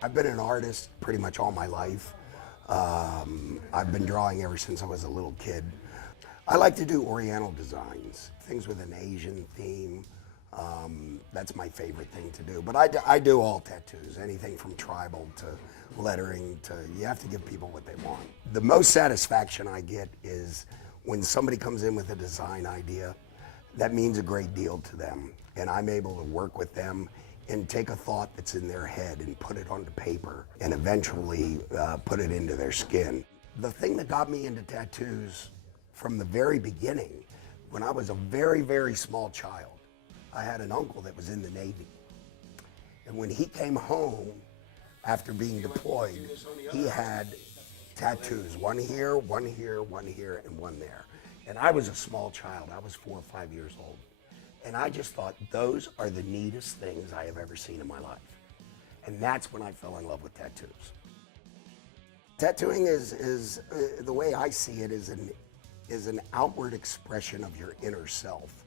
I've been an artist pretty much all my life. I've been drawing ever since I was a little kid. I like to do Oriental designs, things with an Asian theme. That's my favorite thing to do. But I do all tattoos, anything from tribal to lettering to, you have to give people what they want. The most satisfaction I get is when somebody comes in with a design idea. That means a great deal to them, and I'm able to work with them and take a thought that's in their head and put it onto paper and eventually put it into their skin. The thing that got me into tattoos from the very beginning, when I was a very, very small child, I had an uncle that was in the Navy. And when he came home after being deployed, he had tattoos, one here, one here, one here, and one there. And I was a small child, I was 4 or 5 years old. And I just thought, those are the neatest things I have ever seen in my life. And that's when I fell in love with tattoos. Tattooing is the way I see it, is an outward expression of your inner self.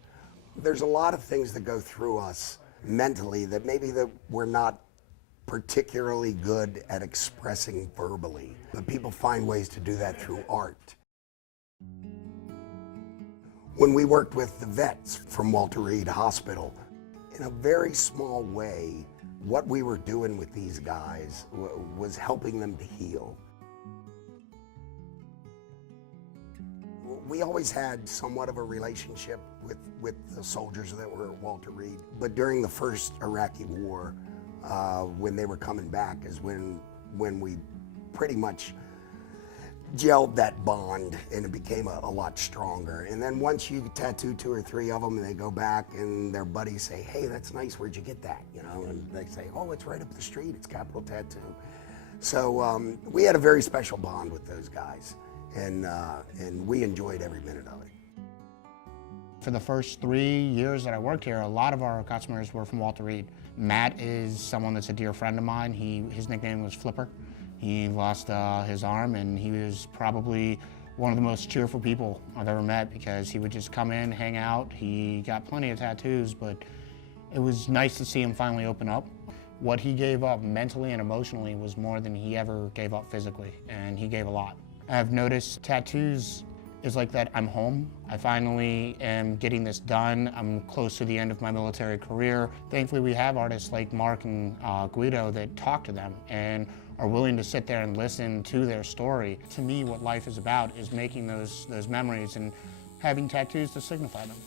There's a lot of things that go through us mentally that maybe that we're not particularly good at expressing verbally, but people find ways to do that through art. When we worked with the vets from Walter Reed Hospital, in a very small way, what we were doing with these guys was helping them to heal. We always had somewhat of a relationship with the soldiers that were at Walter Reed, but during the first Iraqi war, when they were coming back is when we pretty much gelled that bond, and it became a lot stronger. And then once you tattoo 2 or 3 of them and they go back and their buddies say, hey, that's nice, where'd you get that? You know, and they say, oh, it's right up the street, it's Capital Tattoo. So we had a very special bond with those guys, and we enjoyed every minute of it. For the first 3 years that I worked here, a lot of our customers were from Walter Reed. Matt is someone that's a dear friend of mine. His nickname was Flipper. He lost his arm, and he was probably one of the most cheerful people I've ever met, because he would just come in, hang out. He got plenty of tattoos, but it was nice to see him finally open up. What he gave up mentally and emotionally was more than he ever gave up physically, and he gave a lot. I've noticed tattoos is like that I'm home. I finally am getting this done. I'm close to the end of my military career. Thankfully, we have artists like Mark and Guido that talk to them and are willing to sit there and listen to their story. To me, what life is about is making those memories and having tattoos to signify them.